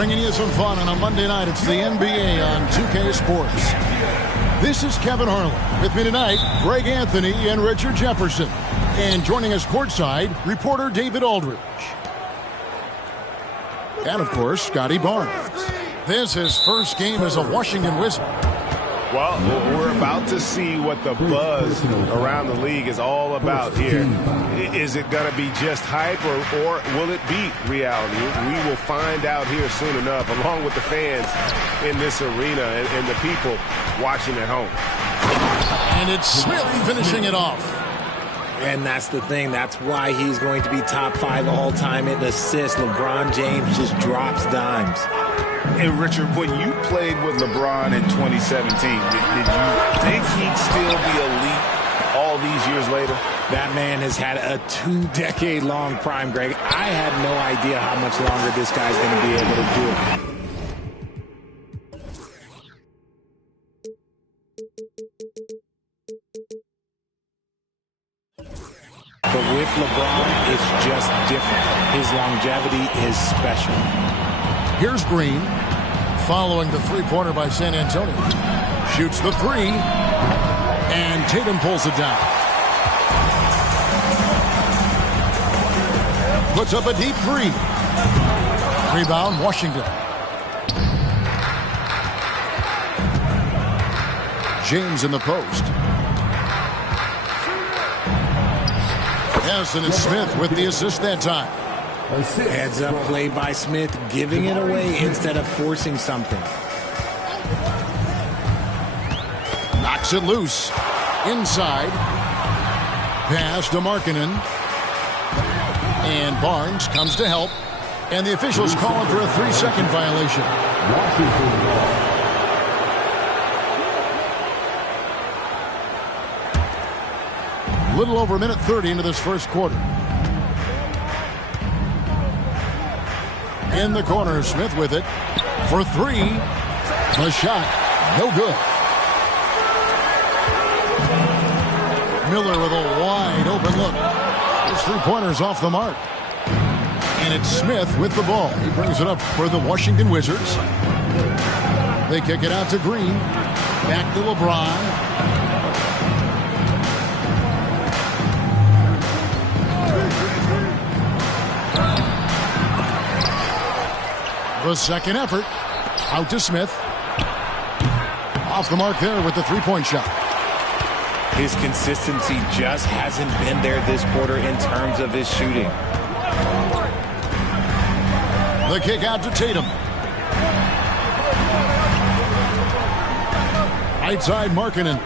Bringing you some fun on a Monday night. It's the NBA on 2K Sports. This is Kevin Harlan. With me tonight, Greg Anthony and Richard Jefferson. And joining us courtside, reporter David Aldridge. And, of course, Scotty Barnes. This is first game as a Washington Wizard. Well, we're about to see what the buzz around the league is all about here. Is it going to be just hype or will it be reality? We will find out here soon enough, along with the fans in this arena and the people watching at home. And it's Smith finishing it off. And that's the thing. That's why he's going to be top 5 all-time in assists. LeBron James just drops dimes. And Richard, when you played with LeBron in 2017, did you think he'd still be elite all these years later? That man has had a 2-decade-long prime, Greg. I had no idea how much longer this guy's going to be able to do it. But with LeBron, it's just different. His longevity is special. Here's Green, following the three-pointer by San Antonio. Shoots the three, and Tatum pulls it down. Puts up a deep three. Rebound, Washington. James in the post. Yes, and it's Smith with the assist that time. Heads up play by Smith, giving it away instead of forcing something. Knocks it loose. Inside. Pass to Markkanen. And Barnes comes to help. And the officials calling for a 3-second violation. Little over a minute 30 into this first quarter. In the corner, Smith with it for three. The shot, no good. Miller with a wide open look. His three-pointer's off the mark. And it's Smith with the ball. He brings it up for the Washington Wizards. They kick it out to Green. Back to LeBron. The second effort. Out to Smith. Off the mark there with the three-point shot. His consistency just hasn't been there this quarter in terms of his shooting. The kick out to Tatum. Right side, Markkanen.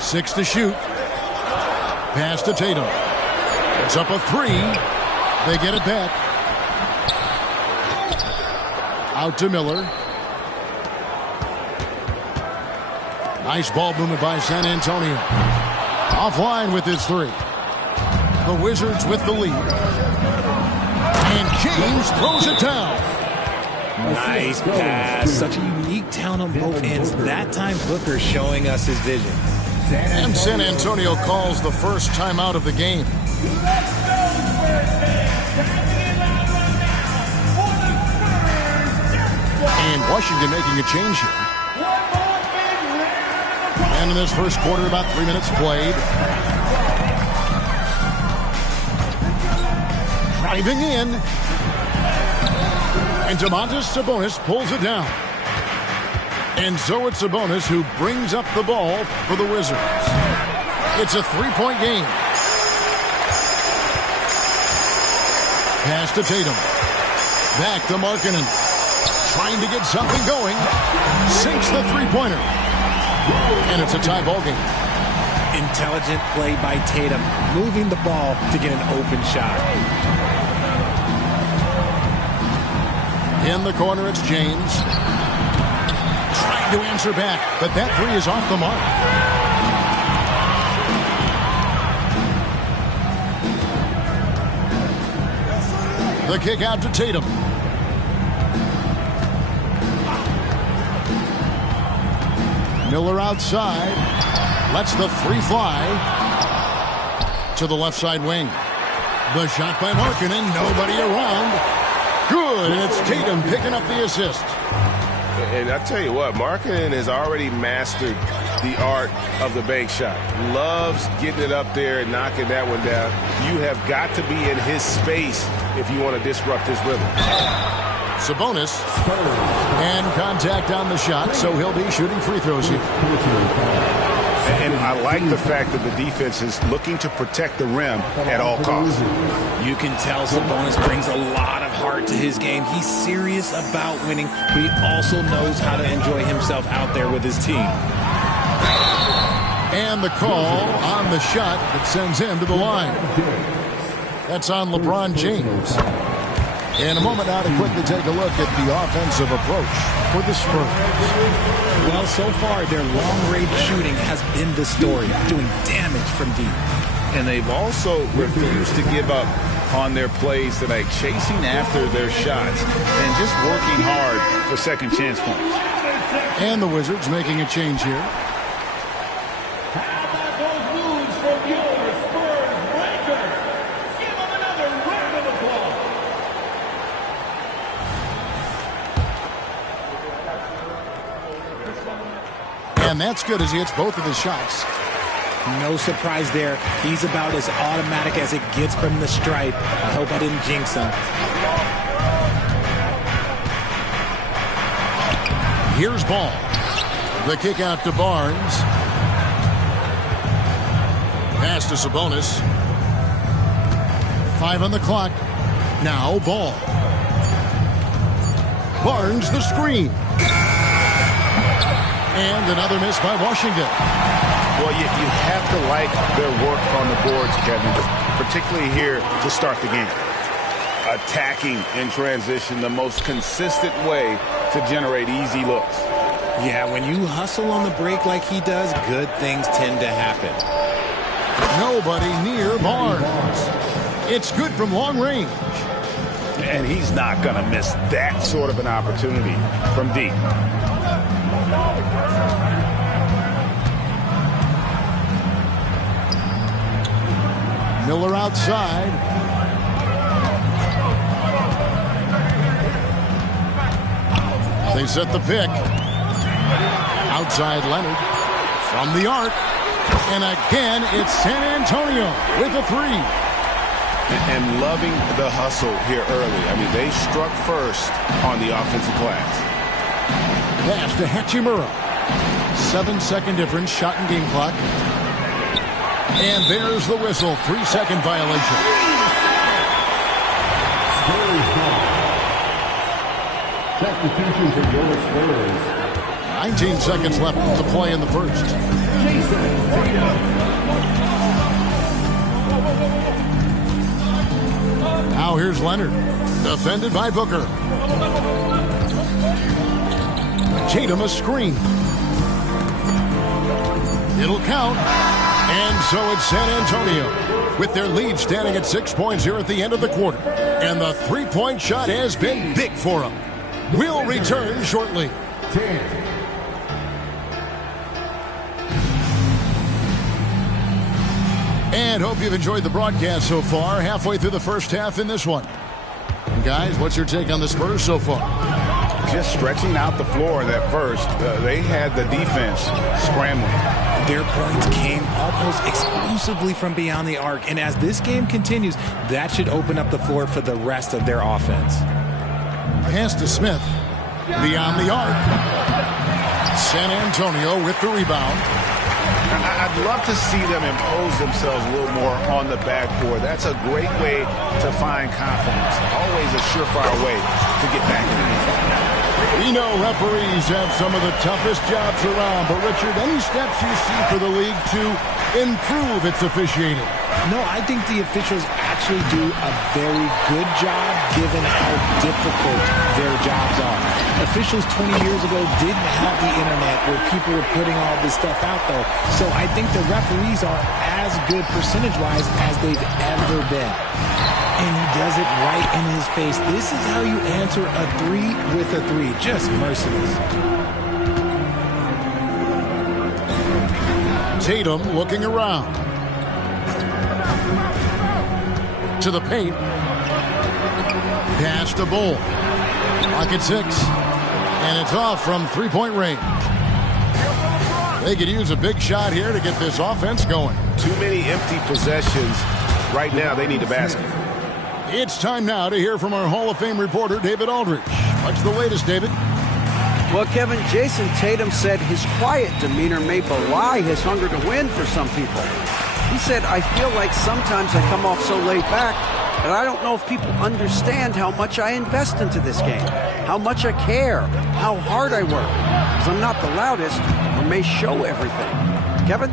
6 to shoot. Pass to Tatum. It's up a three. They get it back. Out to Miller. Nice ball movement by San Antonio. Offline with his three. The Wizards with the lead. And James throws it down. Nice pass. Such a unique talent on both ends. That time Booker showing us his vision. And San Antonio calls the first timeout of the game. And Washington making a change here. And in this first quarter, about 3 minutes played. Driving in. And Domantas Sabonis pulls it down. And so it's Sabonis who brings up the ball for the Wizards. It's a three-point game. Pass to Tatum. Back to Markkanen. Trying to get something going. Sinks the three-pointer. And it's a tie ball game. Intelligent play by Tatum, moving the ball to get an open shot. In the corner, it's James. Trying to answer back, but that three is off the mark. The kick out to Tatum. Miller outside. Lets the three fly. To the left side wing. The shot by Markkanen. Nobody around. Good, and it's Tatum picking up the assist. And I tell you what, Markkanen has already mastered the art of the bank shot. Loves getting it up there and knocking that one down. You have got to be in his space if you want to disrupt his rhythm. Sabonis, and contact on the shot, so he'll be shooting free throws here. And I like the fact that the defense is looking to protect the rim at all costs. You can tell Sabonis brings a lot of heart to his game. He's serious about winning, but he also knows how to enjoy himself out there with his team. And the call on the shot that sends him to the line. That's on LeBron James. In a moment now to quickly take a look at the offensive approach for the Spurs. Well, so far, their long-range shooting has been the story, doing damage from deep. And they've also refused to give up on their plays tonight, chasing after their shots and just working hard for second chance points. And the Wizards making a change here. And that's good as he hits both of his shots. No surprise there. He's about as automatic as it gets from the stripe. I hope I didn't jinx him. Here's Ball. The kick out to Barnes. Pass to Sabonis. 5 on the clock. Now Ball. Barnes the screen. And another miss by Washington. Well, you have to like their work on the boards, Kevin, particularly here to start the game. Attacking in transition, the most consistent way to generate easy looks. Yeah, when you hustle on the break like he does, good things tend to happen. Nobody near Barnes. It's good from long range. And he's not going to miss that sort of an opportunity from deep. Miller outside. They set the pick. Outside Leonard. From the arc. And again, it's San Antonio with a three. And loving the hustle here early. I mean, they struck first on the offensive glass. Pass to Hachimura. 7-second difference, shot and game clock. And there's the whistle. 3-second violation. 19 seconds left to play in the first. Now here's Leonard. Defended by Booker. Tatum a screen. It'll count. And so it's San Antonio with their lead standing at 6 points here at the end of the quarter. And the three-point shot has been big for them. We'll return shortly. And hope you've enjoyed the broadcast so far. Halfway through the first half in this one. And guys, what's your take on the Spurs so far? Just stretching out the floor that first. They had the defense scrambling. Their points came almost exclusively from beyond the arc. And as this game continues, that should open up the floor for the rest of their offense. Pass to Smith. Beyond the arc. San Antonio with the rebound. I'd love to see them impose themselves a little more on the backboard. That's a great way to find confidence. Always a surefire way to get back in the game. We know referees have some of the toughest jobs around, but Richard, any steps you see for the league to improve its officiating? No, I think the officials actually do a very good job given how difficult their jobs are. Officials 20 years ago didn't have the internet where people were putting all this stuff out there. So I think the referees are as good percentage-wise as they've ever been. And he does it right in his face. This is how you answer a three with a three. Just merciless. Tatum looking around. To the paint. Pass to Bull. Clock at 6. And it's off from three-point range. They could use a big shot here to get this offense going. Too many empty possessions. Right now, they need a basket. It's time now to hear from our Hall of Fame reporter, David Aldridge. What's the latest, David? Well, Kevin, Jason Tatum said his quiet demeanor may belie his hunger to win for some people. He said, I feel like sometimes I come off so laid back that I don't know if people understand how much I invest into this game, how much I care, how hard I work, because I'm not the loudest or may show everything. Kevin?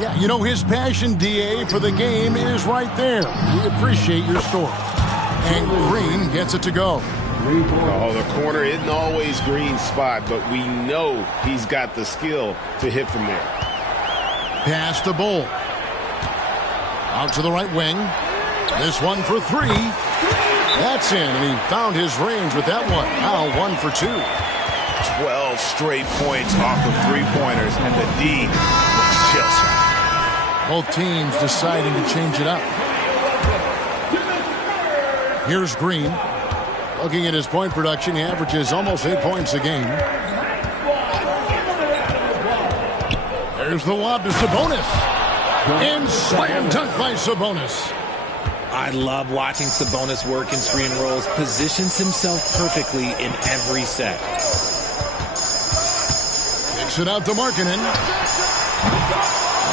Yeah, you know, his passion, DA, for the game is right there. We appreciate your story. And Green gets it to go. Oh, the corner isn't always Green's spot, but we know he's got the skill to hit from there. Pass to Bull. Out to the right wing. This one for 3. That's in, and he found his range with that one. Now 1 for 2. 12 straight points off of three-pointers, and the D looks shell-shocked. Both teams deciding to change it up. Here's Green. Looking at his point production, he averages almost 8 points a game. There's the lob to Sabonis. And slam dunk by Sabonis. I love watching Sabonis work in screen rolls. Positions himself perfectly in every set. Kicks it out to Markkanen.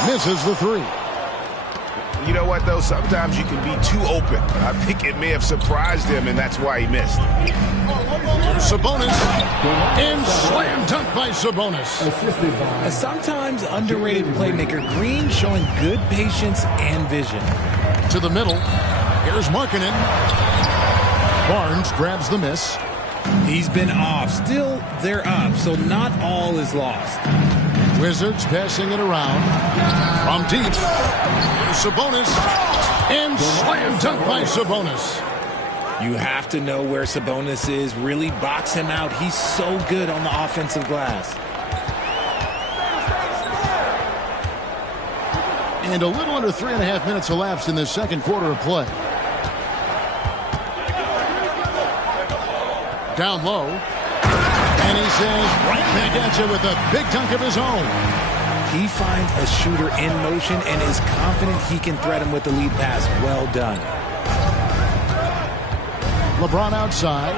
Misses the 3. You know what, though? Sometimes you can be too open. I think it may have surprised him, and that's why he missed. Here's Sabonis. And slam dunk by Sabonis. A sometimes underrated playmaker, Green showing good patience and vision. To the middle. Here's Markkanen. Barnes grabs the miss. He's been off. Still, they're up, so not all is lost. Wizards passing it around. From deep. Here's Sabonis. And slam dunk by Sabonis. You have to know where Sabonis is. Really box him out. He's so good on the offensive glass. And a little under 3.5 minutes elapsed in this second quarter of play. Down low. And he says right back at you with a big dunk of his own. He finds a shooter in motion and is confident he can threat him with the lead pass. Well done. LeBron outside.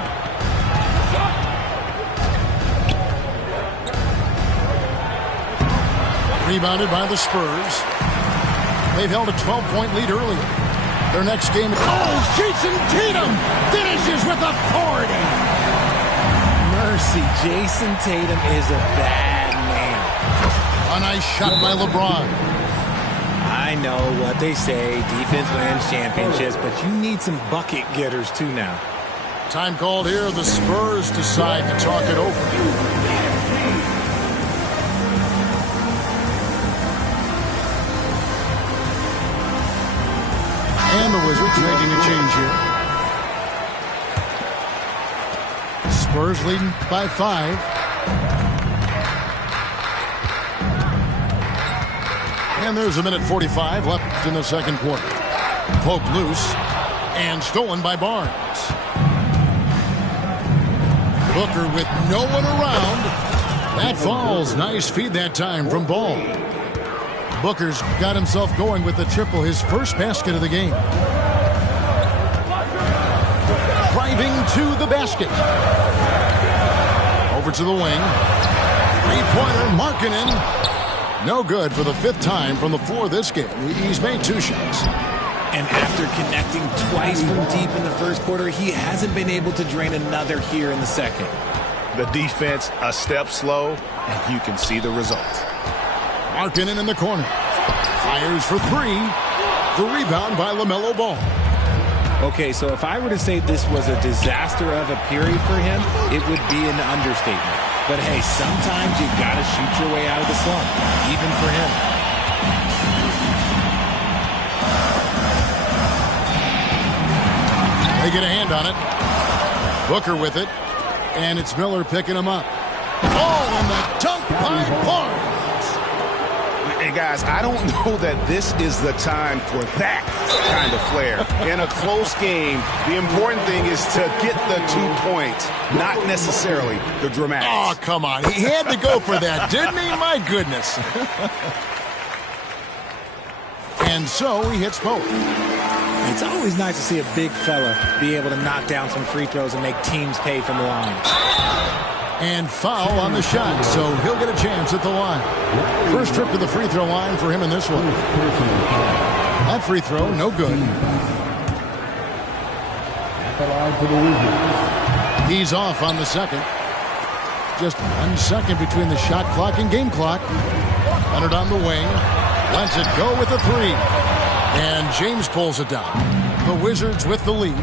Rebounded by the Spurs. They've held a 12-point lead earlier. Their next game. Oh, Jason Tatum finishes with authority. Mercy, Jason Tatum is a bad man. A nice shot by LeBron. I know what they say, defense wins championships, but you need some bucket getters too now. Time called here. The Spurs decide to talk it over. And the Wizards making a change here. Spurs leading by 5. And there's a minute 45 left in the second quarter. Poked loose and stolen by Barnes. Booker with no one around. That falls. Nice feed that time from Ball. Booker's got himself going with the triple, his first basket of the game. Driving to the basket. Over to the wing. Three-pointer, Markkanen. No good for the 5th time from the floor this game. He's made 2 shots. And after connecting twice from deep in the first quarter, he hasn't been able to drain another here in the second. The defense a step slow, and you can see the results. Markkanen in the corner. Fires for 3. The rebound by LaMelo Ball. Okay, so if I were to say this was a disaster of a period for him, it would be an understatement. But hey, sometimes you gotta shoot your way out of the slump, even for him. They get a hand on it. Booker with it. And it's Miller picking him up. Oh, and the dunk by Barnes. Hey, guys, I don't know that this is the time for that kind of flair In a close game, the important thing is to get the 2 points, not necessarily the dramatics. Oh, come on. He had to go for that, didn't he? My goodness. And so he hits both. It's always nice to see a big fella be able to knock down some free throws and make teams pay from the line. And foul on the shot, so he'll get a chance at the line. First trip to the free throw line for him in this one. That free throw, no good. He's off on the second. Just 1 second between the shot clock and game clock. Leonard on the wing. Lets it go with the three. And James pulls it down. The Wizards with the lead.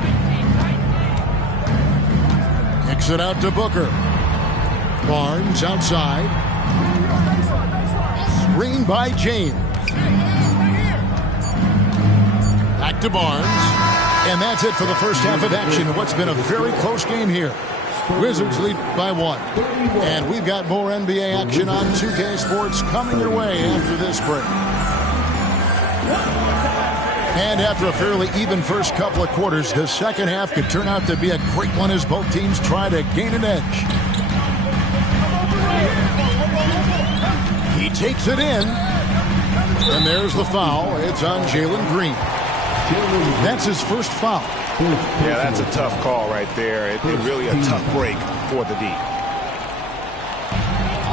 Kicks it out to Booker. Barnes outside. Screen by James. Back to Barnes. And that's it for the first half of action in what's been a very close game here. Wizards lead by 1. And we've got more NBA action on 2K Sports coming your way after this break. And after a fairly even first couple of quarters, the second half could turn out to be a great one as both teams try to gain an edge. He takes it in. And there's the foul. It's on Jalen Green. That's his first foul. Yeah, that's a tough call right there. It really a tough break for the D.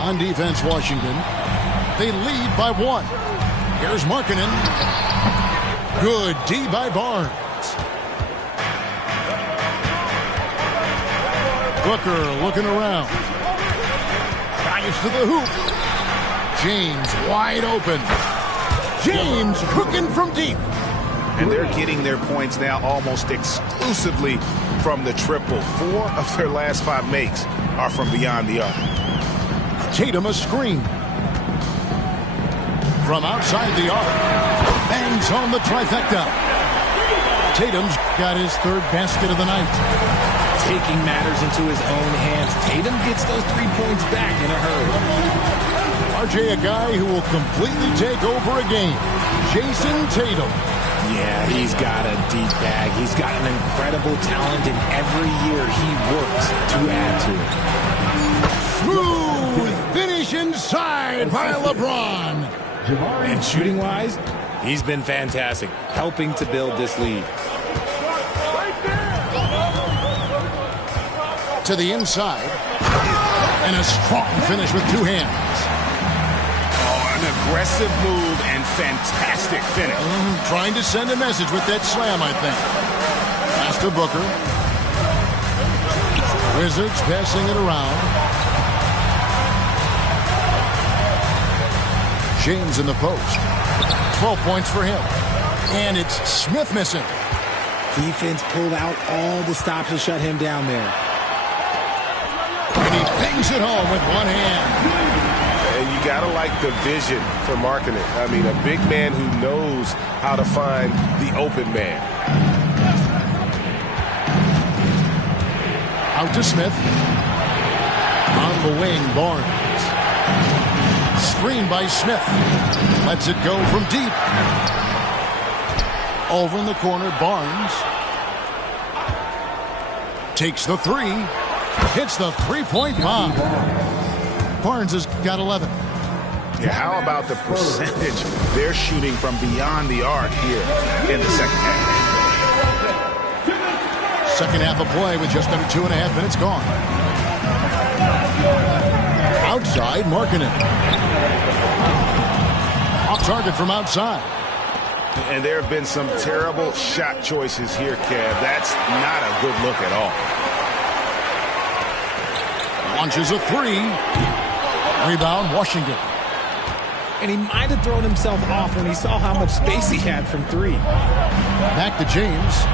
On defense, Washington. They lead by 1. Here's Markkanen. Good D by Barnes. Booker looking around. Drives to the hoop. James wide open. James cooking from deep. And they're getting their points now almost exclusively from the triple. 4 of their last 5 makes are from beyond the arc. Tatum a screen. From outside the arc. Bangs on the trifecta. Tatum's got his 3rd basket of the night. Taking matters into his own hands. Tatum gets those 3 points back in a hurry. RJ, a guy who will completely take over a game. Jason Tatum. Yeah, he's got a deep bag. He's got an incredible talent, and every year he works to add to it. Smooth finish inside by LeBron. And shooting-wise, he's been fantastic, helping to build this lead. To the inside. And a strong finish with 2 hands. An aggressive move and fantastic finish. Trying to send a message with that slam, I think. Pass to Booker. Wizards passing it around. James in the post. 12 points for him. And it's Smith missing. Defense pulled out all the stops to shut him down there. And he bangs it home with 1 hand. And you got to like the vision for Markkanen. I mean, a big man who knows how to find the open man. Out to Smith. On the wing, Barnes. Screen by Smith. Lets it go from deep. Over in the corner, Barnes. Takes the 3. Hits the 3-point bomb. Barnes has got 11. Yeah, how about the percentage they're shooting from beyond the arc here in the second half? Second half of play with just under 2.5 minutes gone. Outside, Markkanen. Off target from outside. And there have been some terrible shot choices here, Kev. That's not a good look at all. Launches a 3. Rebound, Washington. And he might have thrown himself off when he saw how much space he had from 3. Back to James.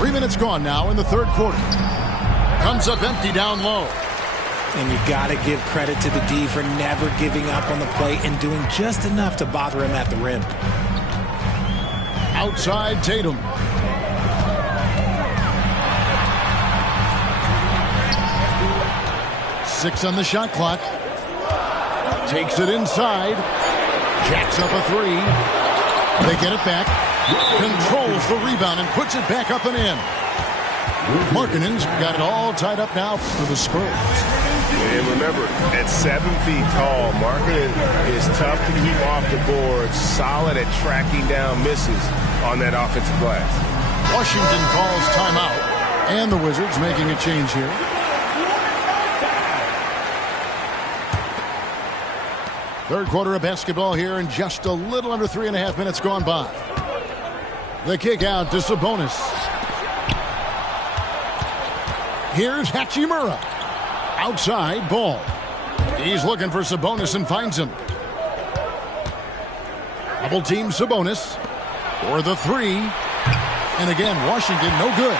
3 minutes gone now in the 3rd quarter. Comes up empty down low. And you got to give credit to the D for never giving up on the play and doing just enough to bother him at the rim. Outside Tatum. Six on the shot clock. Takes it inside. Jacks up a three. They get it back. Controls the rebound and puts it back up and in. Markkanen's got it all tied up now for the Spurs. And remember, at 7 feet tall, Markkanen is tough to keep off the board, solid at tracking down misses on that offensive glass. Washington calls timeout, and the Wizards making a change here. Third quarter of basketball here, and just a little under 3.5 minutes gone by. The kick out to Sabonis. Here's Hachimura. Outside, Ball. He's looking for Sabonis and finds him. Double team Sabonis for the three. And again, Washington no good.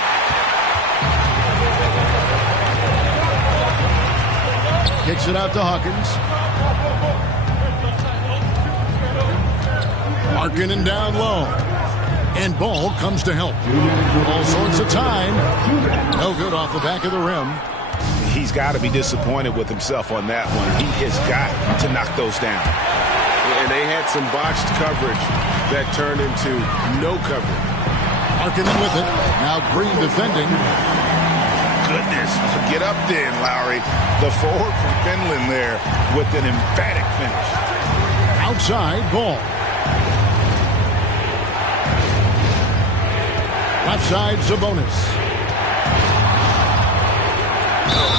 Kicks it out to Hawkins. Markkanen down low. And Ball comes to help. All sorts of time. No good off the back of the rim. He's got to be disappointed with himself on that one. He has got to knock those down. And they had some botched coverage that turned into no coverage. Markkanen with it. Now Green defending. Goodness. Get up then, Lowry. The forward from Finland there with an emphatic finish. Outside, Ball. Left side, Sabonis.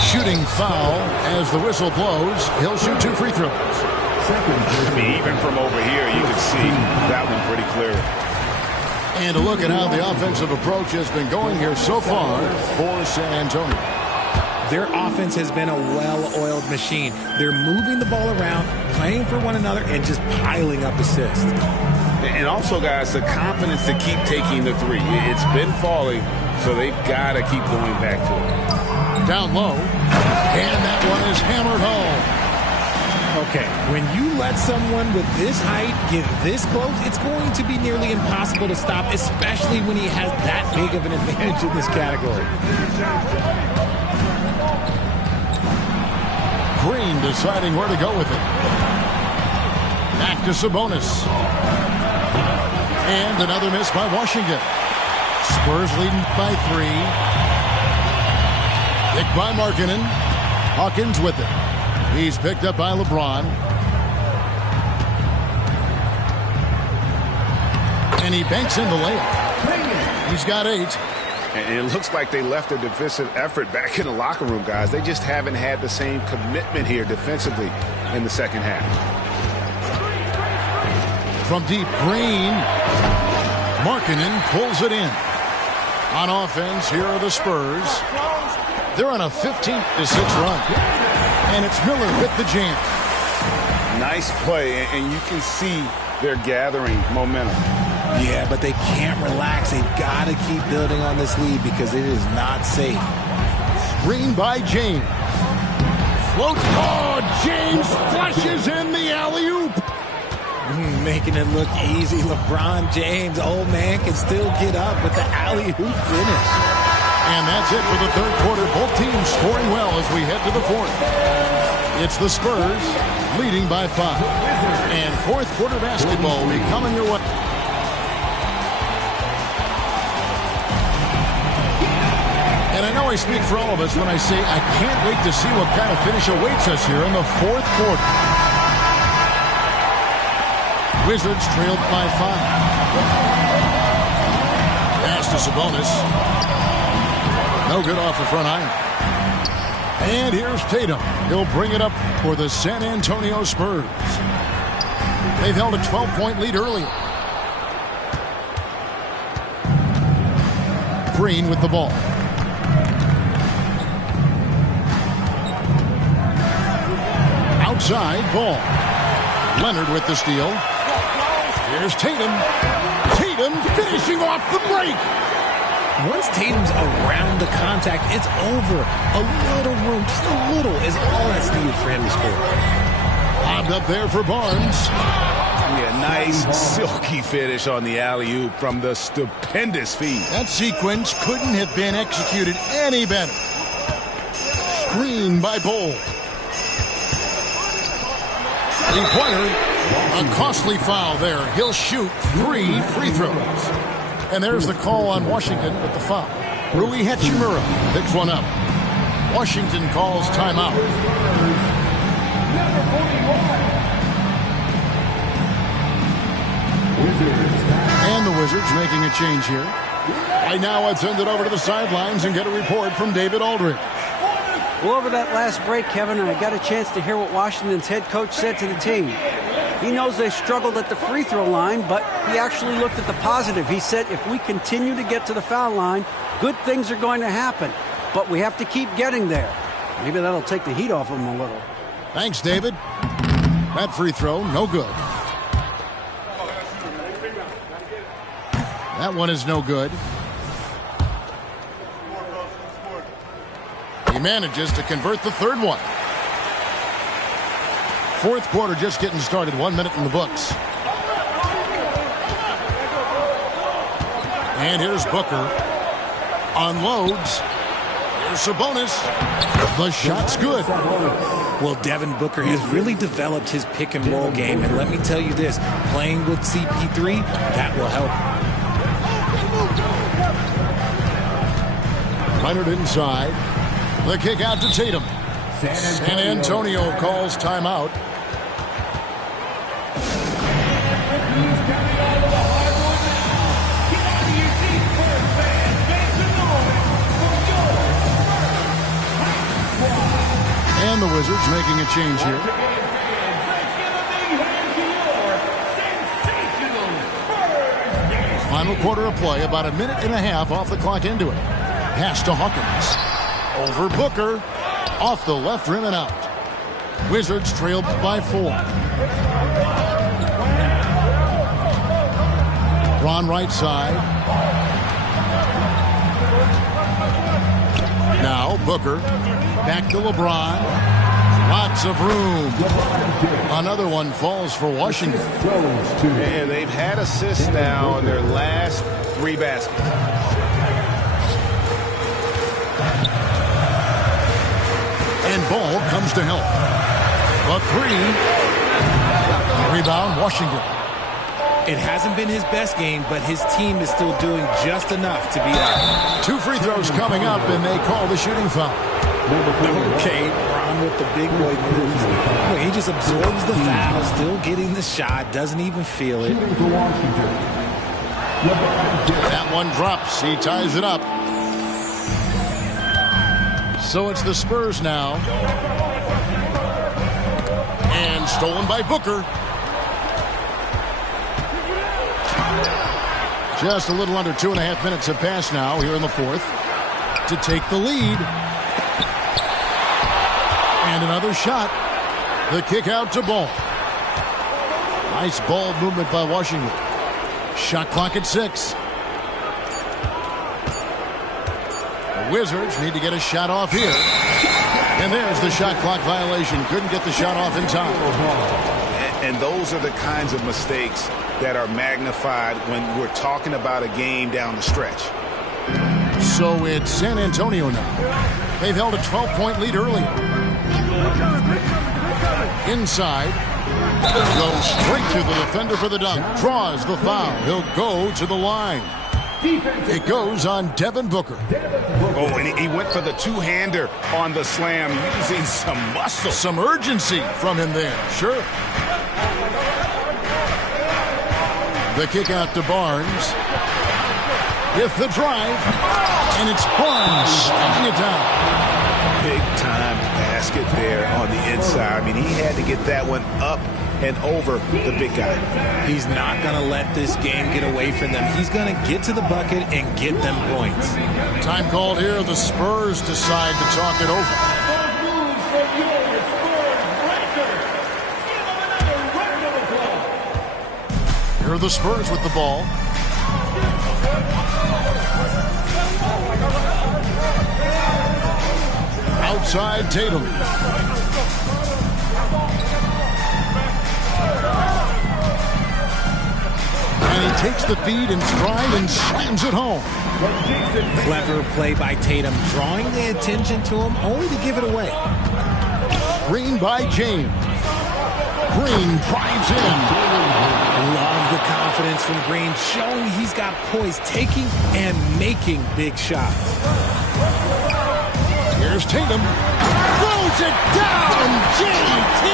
Shooting foul as the whistle blows. He'll shoot 2 free throws. Even from over here, you can see that one pretty clear. And a look at how the offensive approach has been going here so far for San Antonio. Their offense has been a well-oiled machine. They're moving the ball around, playing for one another, and just piling up assists. And also, guys, the confidence to keep taking the three. It's been falling, so they've got to keep going back to it. Down low, and that one is hammered home. Okay, when you let someone with this height get this close, it's going to be nearly impossible to stop, especially when he has that big of an advantage in this category. Green deciding where to go with it. Back to Sabonis. And another miss by Washington. Spurs leading by 3. Picked by Markkanen. Hawkins with it. He's picked up by LeBron. And he banks in the layup. He's got 8. And it looks like they left their defensive effort back in the locker room, guys. They just haven't had the same commitment here defensively in the second half. From deep, Green. Markkanen pulls it in. On offense, here are the Spurs. They're on a 15-6 run. And it's Miller with the jam. Nice play, and you can see they're gathering momentum. Yeah, but they can't relax. They've got to keep building on this lead because it is not safe. Screen by James. Float. Oh, James flushes in the alley-oop. Making it look easy. LeBron James, old man, can still get up with the alley-oop finish. And that's it for the third quarter. Both teams scoring well as we head to the fourth. It's the Spurs leading by 5. And fourth quarter basketball will be coming your way. And I know I speak for all of us when I say I can't wait to see what kind of finish awaits us here in the fourth quarter. Wizards trailed by 5. Pass to Sabonis. No good off the front iron. And here's Tatum. He'll bring it up for the San Antonio Spurs. They've held a 12-point lead earlier. Green with the ball. Outside, Ball. Leonard with the steal. Here's Tatum. Tatum finishing off the break. Once Tatum's around the contact, it's over. A little room, just a little, is all that's needed for him to score. Lobbed up there for Barnes. Yeah, nice silky finish on the alley-oop from the stupendous feed. That sequence couldn't have been executed any better. Screen by Bol. Three-pointer A costly foul there. He'll shoot 3 free throws. And there's the call on Washington with the foul. Rui Hachimura picks one up. Washington calls timeout. And the Wizards making a change here. Right now, I'd send it over to the sidelines and get a report from David Aldridge. Well, over that last break, Kevin, I got a chance to hear what Washington's head coach said to the team. He knows they struggled at the free throw line, but he actually looked at the positive. He said, if we continue to get to the foul line, good things are going to happen, but we have to keep getting there. Maybe that'll take the heat off them a little. Thanks, David. That free throw, no good. That one is no good. He manages to convert the third one. Fourth quarter just getting started. 1 minute in the books. And here's Booker. Unloads. Here's Sabonis. The shot's good. Well, Devin Booker has really developed his pick and roll game. And let me tell you this, playing with CP3, that will help. Leonard inside. The kick out to Tatum. San Antonio calls timeout. And the Wizards making a change here. Final quarter of play, about a minute and a half off the clock into it. Pass to Hawkins. Over Booker. Off the left rim and out. Wizards trailed by 4. Ron right side. Now Booker. Back to LeBron. Lots of room. Another one falls for Washington. And they've had assists now in their last 3 baskets. And Ball comes to help. A 3. Rebound, Washington. It hasn't been his best game, but his team is still doing just enough to be out. 2 free throws coming up, and they call the shooting foul. Okay, Ron with the big boy moves. Well, he just absorbs the foul, still getting the shot, doesn't even feel it. That one drops. He ties it up. So it's the Spurs now. And stolen by Booker. Just a little under 2.5 minutes have passed now here in the fourth to take the lead. And another shot. The kick out to Ball. Nice ball movement by Washington. Shot clock at 6. The Wizards need to get a shot off here. And there's the shot clock violation. Couldn't get the shot off in time. And those are the kinds of mistakes that are magnified when we're talking about a game down the stretch. So it's San Antonio now. They've held a 12-point lead earlier. Inside. Goes straight to the defender for the dunk. Draws the foul. He'll go to the line. It goes on Devin Booker. Oh, and he went for the two-hander on the slam, using some muscle. Some urgency from him there. Sure. The kick out to Barnes. With the drive. And it's Barnes stopping it down. Big-time basket there on the inside. I mean, he had to get that one up and over the big guy. He's not going to let this game get away from them. He's going to get to the bucket and get them points. Time called here. The Spurs decide to talk it over. Here are the Spurs with the ball. Outside Tatum. And he takes the feed in stride and slams it home. Clever play by Tatum, drawing the attention to him, only to give it away. Screen by James. Green drives in. Love the confidence from Green, showing he's got poise, taking and making big shots. Here's Tatum. Throws it down. JT.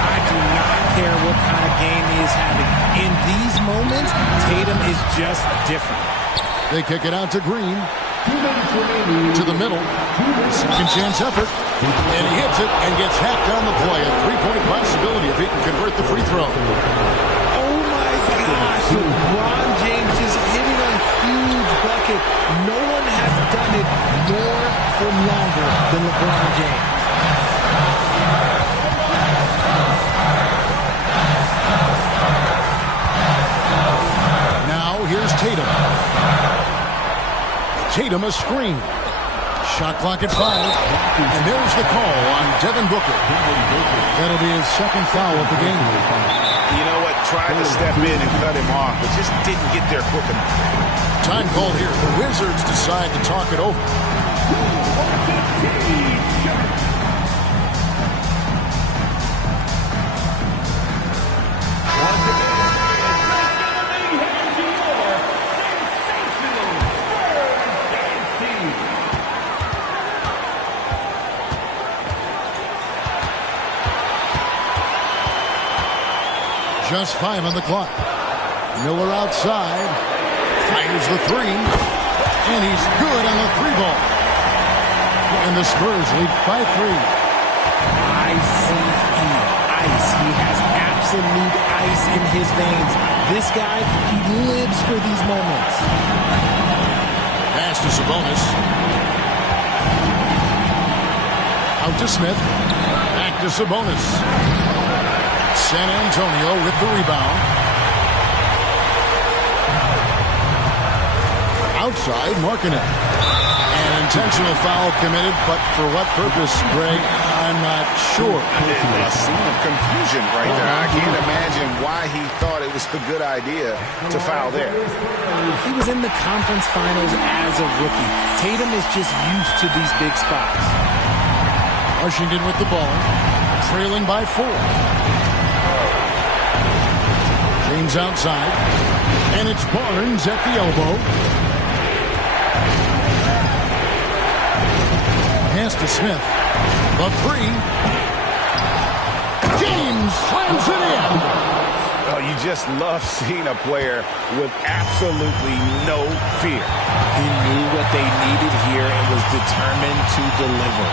I do not care what kind of game he is having. In these moments, Tatum is just different. They kick it out to Green. To the middle. Second chance effort. And he hits it and gets hacked on the play. A three-point possibility if he can convert the free throw. Oh my gosh. LeBron James is hitting a huge bucket. No one has done it more for longer than LeBron James. Now here's Tatum. Tatum a screen. Shot clock at 5. And there's the call on Devin Booker. That'll be his second foul of the game. You know what? Tried to step in and cut him off, but just didn't get there quick enough. Time call here. The Wizards decide to talk it over. Just 5 on the clock. Miller outside. Fires the 3. And he's good on the 3-ball. And the Spurs lead by 3. ICE. Ice. He has absolute ice in his veins. This guy, he lives for these moments. Pass to Sabonis. Out to Smith. Back to Sabonis. San Antonio with the rebound. Outside, Markkanen. An intentional foul committed, but for what purpose, Greg, I'm not sure. A scene of confusion right there. I can't imagine why he thought it was a good idea to foul there. He was in the conference finals as a rookie. Tatum is just used to these big spots. Washington with the ball, trailing by 4. James outside, and it's Barnes at the elbow. Pass to Smith. The 3. James slams it in. Oh, you just love seeing a player with absolutely no fear. He knew what they needed here and was determined to deliver.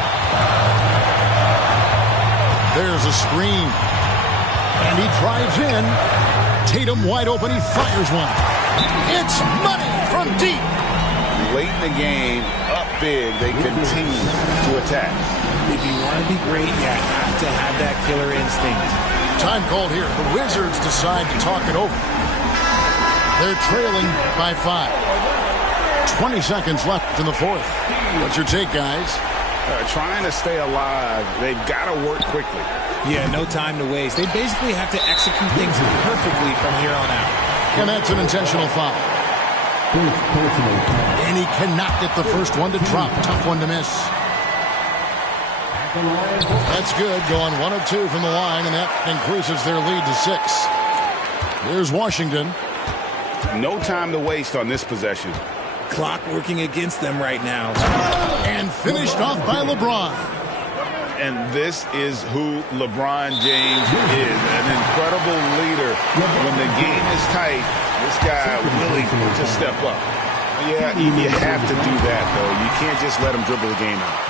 There's a screen. And he drives in. Tatum wide open. He fires one. It's money from deep. Late in the game, up big, they continue to attack. If you want to be great, you have to have that killer instinct. Time called here. The Wizards decide to talk it over. They're trailing by 5. 20 seconds left in the fourth. What's your take, guys? Trying to stay alive. They've got to work quickly. Yeah, no time to waste. They basically have to execute things perfectly from here on out. And that's an intentional foul. And he cannot get the first one to drop. Tough one to miss. That's good. Going 1 of 2 from the line, and that increases their lead to 6. Here's Washington. No time to waste on this possession. Clock working against them right now. And finished off by LeBron. And this is who LeBron James is, an incredible leader. When the game is tight, this guy willing to step up. Yeah, you have to do that, though. You can't just let him dribble the game out.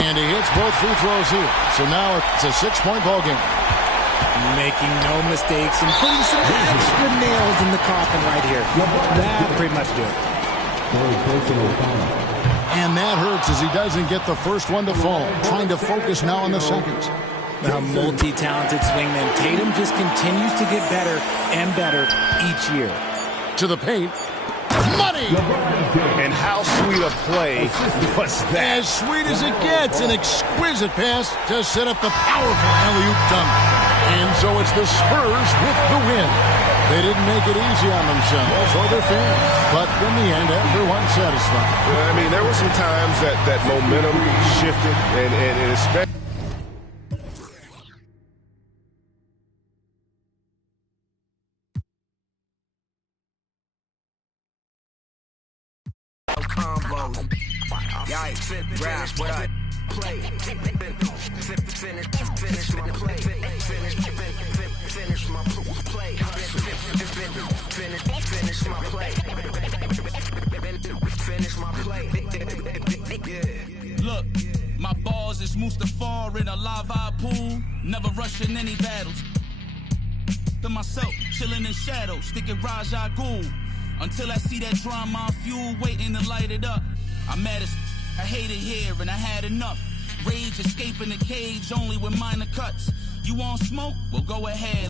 And he hits both free throws here. So now it's a 6-point ball game. Making no mistakes and putting some extra nails in the coffin right here. That pretty much do it. And that hurts as he doesn't get the first one to fall. Trying to focus now on the second. A multi-talented swingman. Tatum just continues to get better and better each year. To the paint. Money! And how sweet a play was that? As sweet as it gets. An exquisite pass to set up the powerful alley-oop dunk. And so it's the Spurs with the win. They didn't make it easy on themselves or their fans. But in the end, everyone's satisfied. I mean, there were some times that momentum shifted, and especially Yikes, rap, what up? Play, finish my play, finish my play, finish my play, finish my play. Look, my balls is Mustafar in a lava pool, never rushing any battles. To myself, chilling in shadows, sticking Raja Ghul, until I see that drama fuel waiting to light it up. I'm mad as I hate it here and I had enough. Rage escaping the cage only with minor cuts. You want smoke? Well, go ahead.